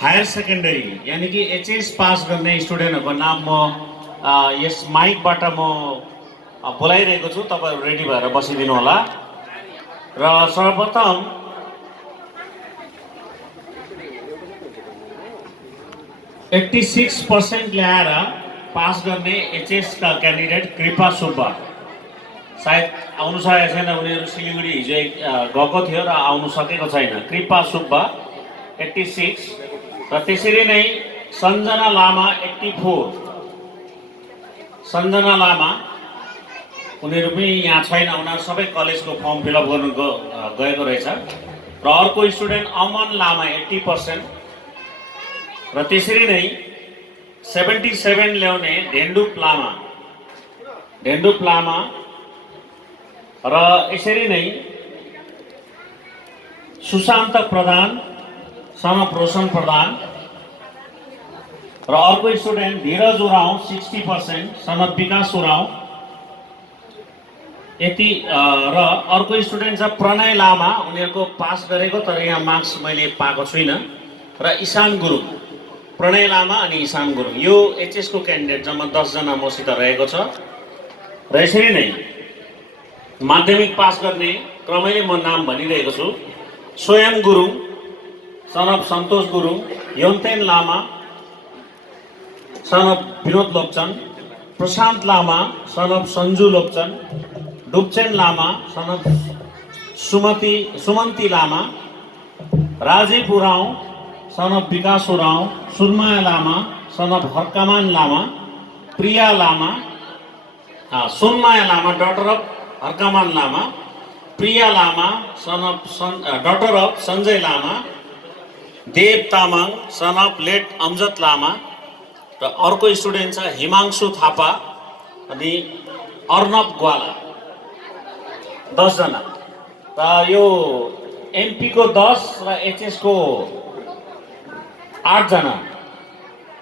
Higher secondary यानी कि HS pass गर्ने स्टुडेन्टहरूको नाम म यस माइकबाट म बोलाइरहेको छु। तपाईँहरू रेडी भएर बसिदिनु होला। र सर्वप्रथम 86% ल्याएर पास गर्ने एचएस का क्यान्डिडेट कृपा सुब्बा सायद आउनु सकेको छैन। उनीहरू सिलिगुडी हिजो गएको थियो र आउनु सकेको छैन। कृपा सुब्बा 86 र त्यसरी नै सञ्जना लामा 84। सञ्जना लामा उनीहरू पनि यहाँ छैन। उनीहरू सबै कलेजको फर्म फिलअप गर्नु गएको रहेछ। र अर्को स्टुडेन्ट अमन लामा 80% र त्यसरी नै 77 ल्याउने ढेन्डुप लामा र यसरी नै सुशान्त प्रधान सनप रोशन प्रधान र अर्को स्टुडेन्ट धीरज उराउँ 60% सनप विकास उराउँ यति। र अर्को स्टुडेन्ट छ प्रणय लामा, उनीहरूको पास गरेको तर यहाँ मार्क्स मैले पाएको छुइनँ। र ईशान गुरुङ, प्रणय लामा अनि ईशान गुरुङ यो एचएस को क्यान्डिडेट जम्मा 10 जना मसित रहेको छ। र यसरी नै माध्यमिक पास गर्ने क्रमैले म नाम भनिरहेको छु। Swayam Gurung son of Santosh Gurung, Yonten Lama son of Binod Lopchan, Prashant Lama son of Sanju Lopchan, Dupchen Lama son of Sumanti Lama, Rajiv Uraon son of Bikash Uraon, Surmaya Lama son of Harkaman Lama, Priya Lama Sunmaya Lama daughter of Harkaman Lama, Priya Lama son of daughter of Sanjay Lama, Dev Tamang son of late Amjad Lama. र अर्को स्टुडेन्ट छ हिमांशु थापा अनि अर्नब ग्वाला 10 जना। र यो एमपी को 10 र एचएस को 8 जना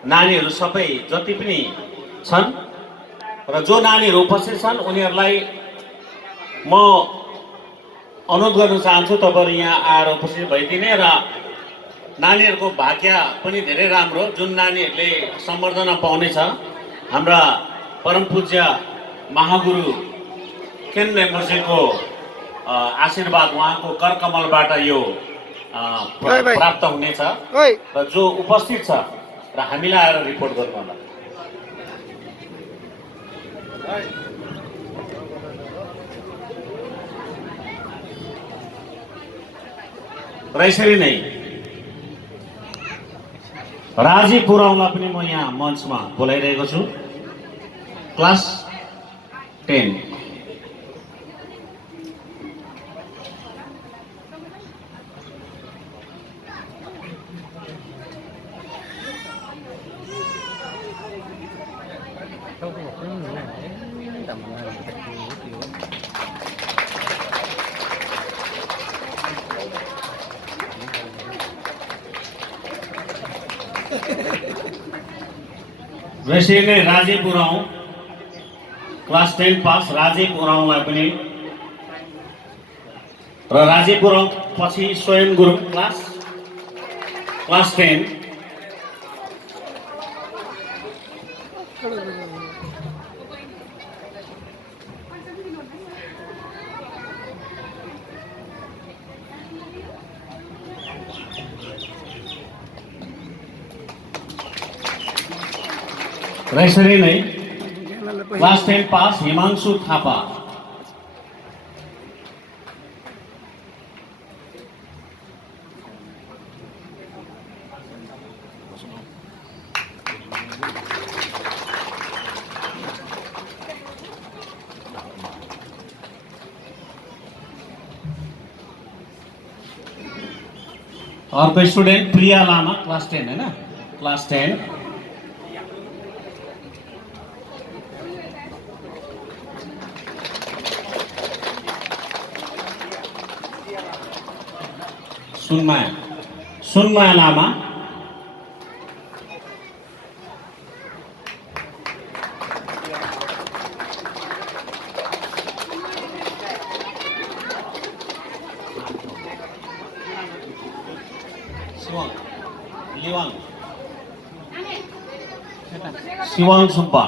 नानीहरू सबै जति पनि छन्। र जो नानीहरू उपस्थित छन् उनीहरूलाई म अनुरोध गर्न चाहन्छु तपाईँहरू यहाँ आएर उपस्थित भइदिने। र नानीहरूको भाग्य पनि धेरै राम्रो, जुन नानीहरूले सम्बर्धना पाउनेछ हाम्रा परम पूज्य महागुरु केन लेम्बर्सेको आशीर्वाद उहाँको करकमलबाट यो प्राप्त हुनेछ। र जो उपस्थित छ र हामीलाई आएर रिपोर्ट गर्नु होला। र यसरी नै राजीव पुराउलाई पनि म यहाँ मञ्चमा बोलाइरहेको छु। क्लास 10 यसरी नै राजीव उराउँ क्लास 10 पास राजीव उराउँलाई पनि। र राजीव उराउँ पछि स्वयं गुरुङ क्लास 10। र यसरी नै क्लास 10 पास हिमांशु थापा। अर्को स्टुडेन्ट प्रिया लामा क्लास 10 हैन, क्लास 10। सुनमाया लामा, लिवाङ शिवाङ सुब्बा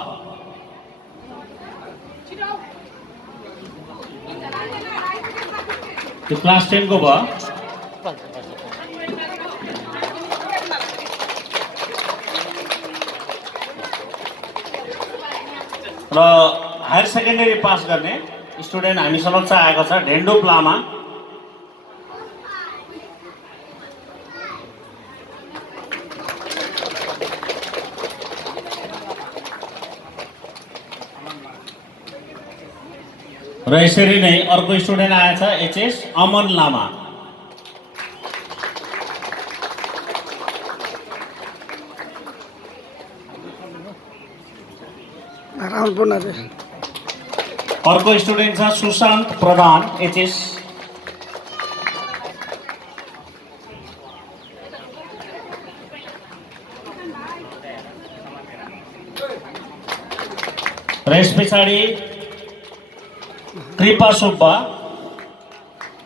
त्यो क्लास 10 को भयो र हायर सेकेन्डरी पास गर्ने स्टुडेन्ट हामी समक्ष आएको छ ढेन्डुप लामा र यसरी नै अर्को स्टुडेन्ट आएछ एचएस अमन लामा अर्को स्टुडेन्ट छ सुशान्त प्रधान एचएस र यस पछाडि कृपा सुब्बा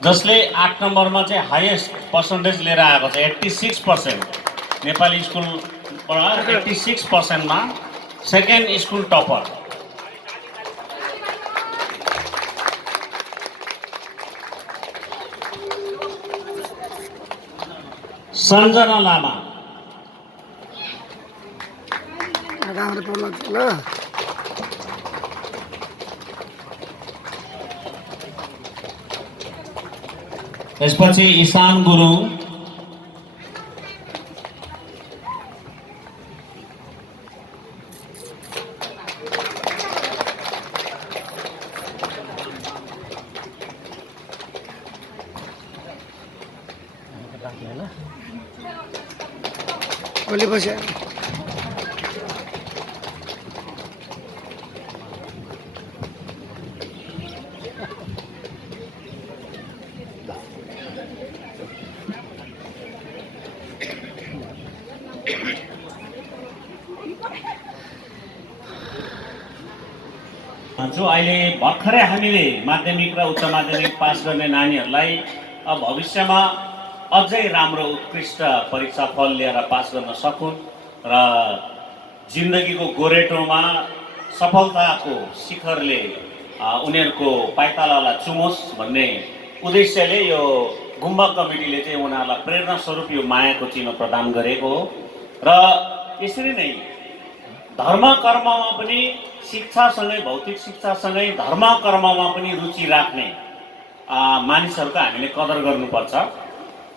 जसले 8 नम्बरमा चाहिँ हाइएस्ट पर्सेन्टेज लिएर आएको छ 86% नेपाली स्कुलबाट 86% मा सेकेन्ड स्कुल टपर सञ्जना लामा त्यसपछि ईशान गुरुङ भोलि बस्यो जो अहिले भर्खरै हामीले माध्यमिक र उच्च माध्यमिक पास गर्ने नानीहरूलाई भविष्यमा अझै राम्रो उत्कृष्ट परीक्षा फल लिएर पास गर्न सकुन् र जिन्दगीको गोरेटोमा सफलताको शिखरले उनीहरूको पाइतालालाई चुमोस् भन्ने उद्देश्यले यो गुम्बा कमिटीले चाहिँ उनीहरूलाई प्रेरणा स्वरूप यो मायाको चिनो प्रदान गरेको हो र यसरी नै धर्म कर्ममा पनि शिक्षासँगै भौतिक शिक्षासँगै धर्म कर्ममा पनि रुचि राख्ने मानिसहरूको हामीले कदर गर्नुपर्छ।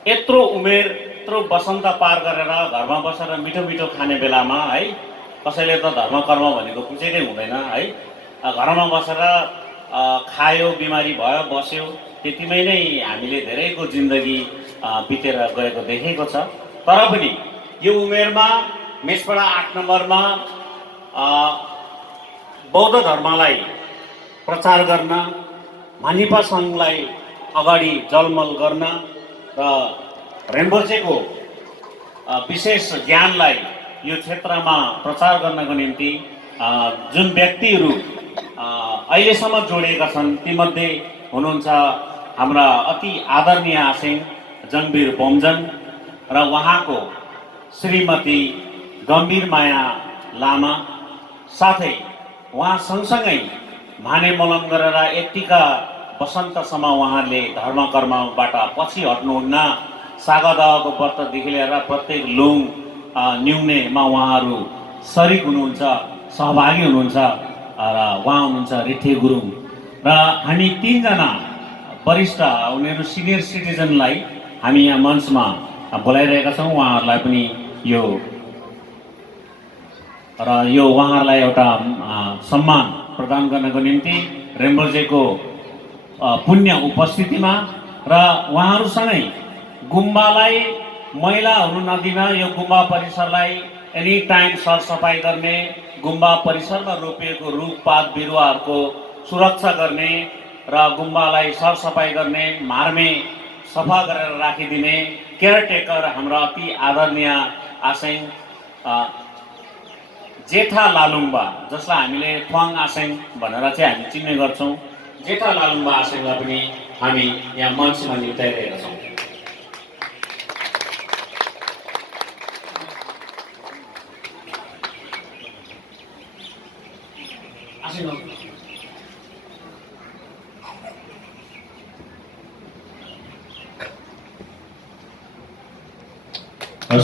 यत्रो उमेर यत्रो वसन्त पार गरेर घरमा बसेर मिठो मिठो खाने बेलामा है कसैले त धर्म कर्म भनेको बुझेकै हुँदैन है। घरमा बसेर खायो बिमारी भयो बस्यो त्यतिमै नै हामीले धेरैको जिन्दगी बितेर गएको देखेको छ। तर पनि यो उमेरमा मेसपाडा 8 नम्बरमा बौद्ध धर्मलाई प्रचार गर्न मानिपा सङ्घलाई अगाडि जलमल गर्न र रेम्बोचेको विशेष ज्ञानलाई यो क्षेत्रमा प्रचार गर्नको निम्ति जुन व्यक्तिहरू अहिलेसम्म जोडिएका छन् तीमध्ये हुनुहुन्छ हाम्रा अति आदरणीय आसेङ जङ्गबीर बोमजन र उहाँको श्रीमती गम्भीर माया लामा, साथै उहाँ सँगसँगै भाने मलम गरेर यतिका वसन्तसम्म उहाँले धर्म कर्मबाट पछि हट्नुहुन्न। सागादावाको व्रतदेखि लिएर प्रत्येक लुङ न्युनेमा उहाँहरू सरिक हुनुहुन्छ, सहभागी हुनुहुन्छ र उहाँ हुनुहुन्छ रिठे गुरुङ र हामी 3 जना वरिष्ठ उनीहरू सिनियर सिटिजनलाई हामी यहाँ मञ्चमा बोलाइरहेका छौँ। उहाँहरूलाई पनि यो उहाँहरूलाई एउटा सम्मान प्रदान गर्नको निम्ति रेम्बोचेको पुण्य उपस्थितिमा र उहाँहरूसँगै गुम्बालाई मैला हुन नदिन यो गुम्बा परिसरलाई एनी टाइम सरसफाइ गर्ने, गुम्बा परिसरमा रोपिएको रुखपात बिरुवाहरूको सुरक्षा गर्ने र गुम्बालाई सरसफाइ गर्ने, मार्मे सफा गरेर राखिदिने केयरटेकर हाम्रा अति आदरणीय आसेङ जेठा लालुङबा, जसलाई हामीले थ्वाङ आसेङ भनेर चाहिँ हामी चिन्ने गर्छौँ, जेठा लालुङबा आसेङलाई पनि हामी यहाँ मञ्चमा निम्ताइरहेका छौँ। एकछिन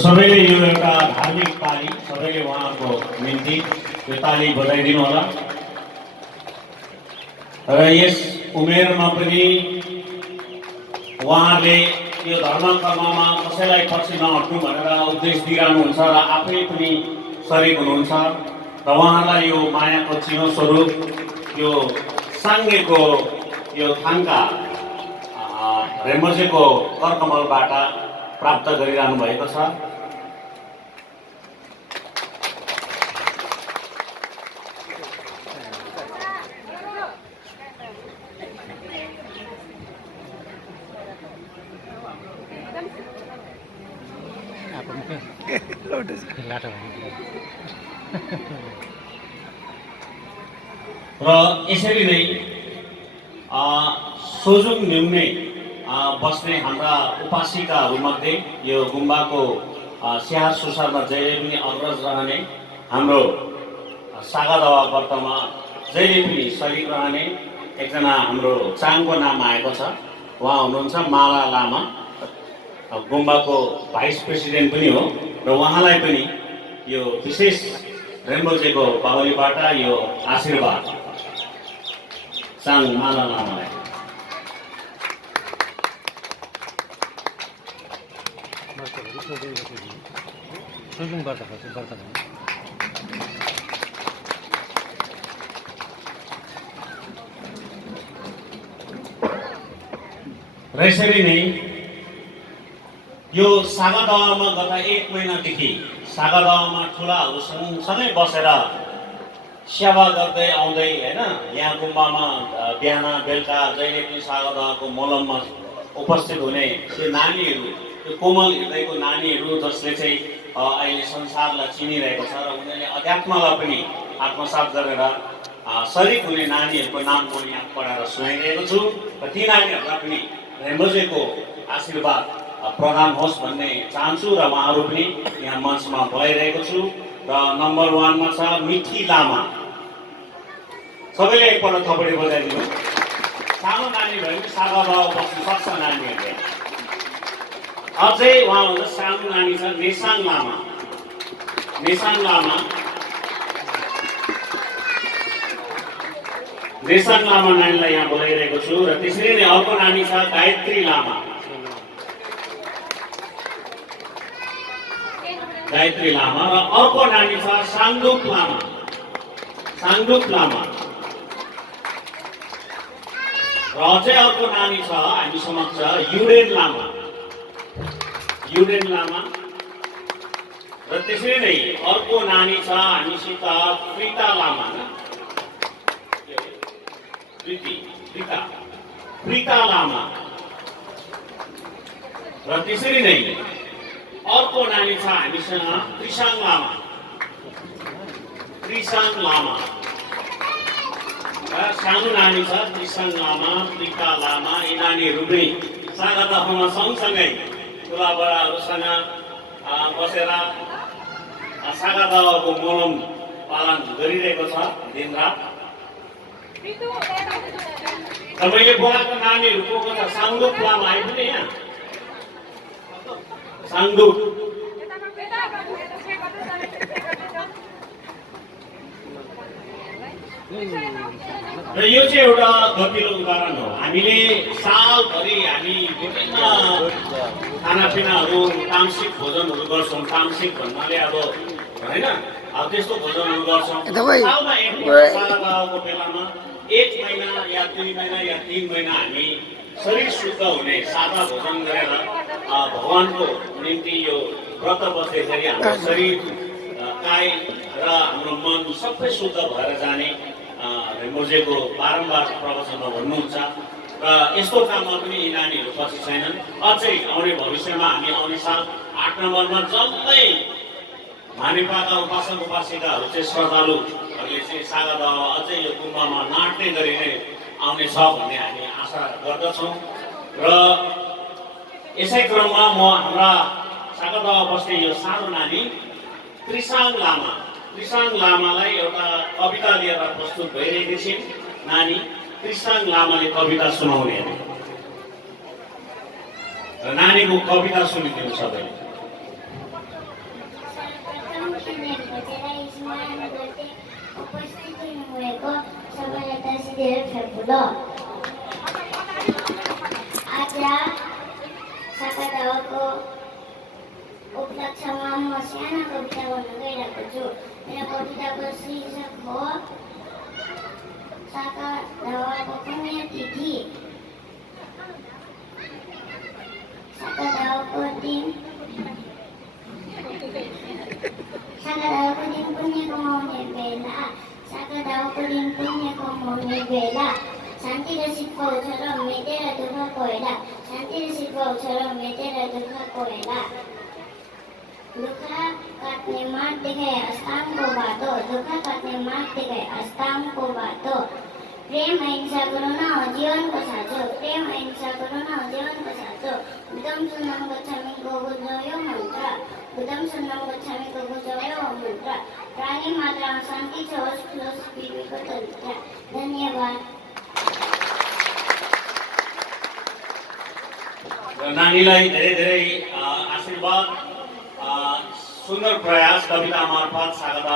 सबैले यो एउटा धार्मिक ताली सबैले उहाँको निम्ति यो ताली बजाइदिनु होला र यस उमेरमा पनि उहाँहरूले यो धर्म कर्ममा कसैलाई पछि नहट्नु भनेर उपदेश दिइरहनुहुन्छ र आफै पनि सरिक हुनुहुन्छ र उहाँहरूलाई यो मायाको चिनो स्वरूप यो साङ्गेको यो थाङ्का रेम्बोजेको करकमलबाट प्राप्त गरिरहनु भएको छ। र यसरी नै सोजुङ न्युम्ने बस्ने हाम्रा उपासिकाहरूमध्ये यो गुम्बाको स्याहार सुसारमा जहिले पनि अग्रज रहने हाम्रो सागादावा व्रतमा जहिले पनि सरिक रहने एकजना हाम्रो चाङको नाम आएको छ। उहाँ हुनुहुन्छ माला लामा, गुम्बाको भाइस प्रेसिडेन्ट पनि हो र उहाँलाई पनि यो विशेष रेम्बोजेको बाहुलीबाट यो आशीर्वाद चाङ माला लामालाई। र यसरी नै यो सागादावामा गत 1 महिनादेखि सागादावामा ठुलाहरू सँगै बसेर सेवा गर्दै आउँदै होइन, यहाँ गुम्बामा बिहान बेलुका जहिले पनि सागादावाको मोलममा उपस्थित हुने त्यो नानीहरू, त्यो कोमल हृदयको नानीहरू जसले चाहिँ अहिले संसारलाई चिनिरहेको छ र उनीहरूले अध्यात्मलाई पनि आत्मसात गरेर सरिक हुने नानीहरूको नाम म यहाँ पढाएर सुनाइरहेको छु र ती नानीहरूलाई पनि रेम्बोजेको आशीर्वाद प्रदान होस् भन्ने चाहन्छु र उहाँहरू पनि यहाँ मञ्चमा बोलाइरहेको छु। र नम्बर 1 मा छ मिठी लामा। सबैले एकपल्ट थपडी बजाइदिनु। सानो नानी भयो भने सागादावा बस्नु सक्छ नानीहरूले। अझै उहाँभन्दा सानो नानी छ नेसाङ लामा। नेसाङ लामा नानीलाई यहाँ बोलाइरहेको छु र त्यसरी नै अर्को नानी छ गायत्री लामा। गायत्री लामा र अर्को नानी छ साङडुप लामा। साङडुप लामा र अझै अर्को नानी छ हामी समक्ष युडेन लामा। युडेन लामा र त्यसरी नै अर्को नानी छ हामीसित प्रिता लामा। प्रिता लामा र त्यसरी नै अर्को नानी छ हामीसँग त्रिसाङ लामा। त्रिसाङ लामा र सानो नानी छ त्रिसाङ लामा, प्रिता लामा। यी नानीहरू पनि सागादावामा सँगसँगै ठुला बडाहरूसँग बसेर सागादावाको मोलम पालन गरिरहेको छ दिनरात। तपाईँले बोलाएको नानीहरू को को छ? साङडुप लामा आइपुग्ने यहाँ? साङडुप र यो चाहिँ एउटा गतिलो उदाहरण हो। हामीले सालभरि हामी विभिन्न खानापिनाहरू तामसिक भोजनहरू गर्छौँ। तामसिक भन्नाले अब होइन त्यस्तो भोजनहरू गर्छौँ। सालमा सागादावाको बेलामा 1 महिना या 2 महिना या 3 महिना हामी शरीर शुद्ध हुने सादा भोजन गरेर भगवानको निम्ति यो व्रत बस्दाखेरि हाम्रो शरीर काय र हाम्रो मन सबै शुद्ध भएर जाने रेम्बोजेको बारम्बार प्रवचनमा भन्नुहुन्छ र यस्तो काममा पनि यी नानीहरू पछि छैनन्। अझै आउने भविष्यमा हामी आउने साल 8 नम्बरमा जम्मै मानिपाका उपासक उपासिकाहरू चाहिँ श्रद्धालुहरूले चाहिँ सागादावा अझै यो गुम्बामा नाट्ने गरी नै आउनेछ भन्ने हामी आशा गर्दछौँ। र यसै क्रममा म हाम्रा सागादावा बस्ने यो सानो नानी त्रिसाङ लामा कृष्ण लामालाई एउटा कविता लिएर प्रस्तुत भइरहेकी छिन्। नानी कृष्ण लामाले कविता सुनाउने अरे। र नानीको कविता सुनिदिनु सबैले। उपस्थित हुनुभएको सबैलाई तर्सिदिएर ठुलो आज साकादावाको उपलक्ष्यमा म सानो कविता भन्न गइरहेको छु। मेरो कविताको शीर्षक हो साकादावाको पुण्यतिथि। साकादावाको दिन पुण्य कमाउने बेला। साकादावाको दिन पुण्य कमाउने बेला। शान्ति र शीत पाउँछ र मेटेर दुःख कोइला। शान्ति र शीत पाउँछ र मेटेर दुःख कोइला। दुःख काट्ने मार्ग देखाए अस्तामको बाटो। दुःख काट्ने मार्ग देखाए अस्तामको बाटो। प्रेम अहिंसा करुणा हो जीवनको साँचो। प्रेम अहिंसा करुणा हो जीवनको साँचो। बुद्धं शरणं गच्छामिको बुझ्यो यो मन्त्र। बुद्धं शरणं गच्छामिको बुझ्यो यो मन्त्र। प्राणी मात्रामा शान्ति छ होस् खुलोस् पृथ्वीको तन्त्र। धन्यवाद। नानीलाई धेरै धेरै आशीर्वाद। सुन्दर प्रयास कविता मार्फत सागदा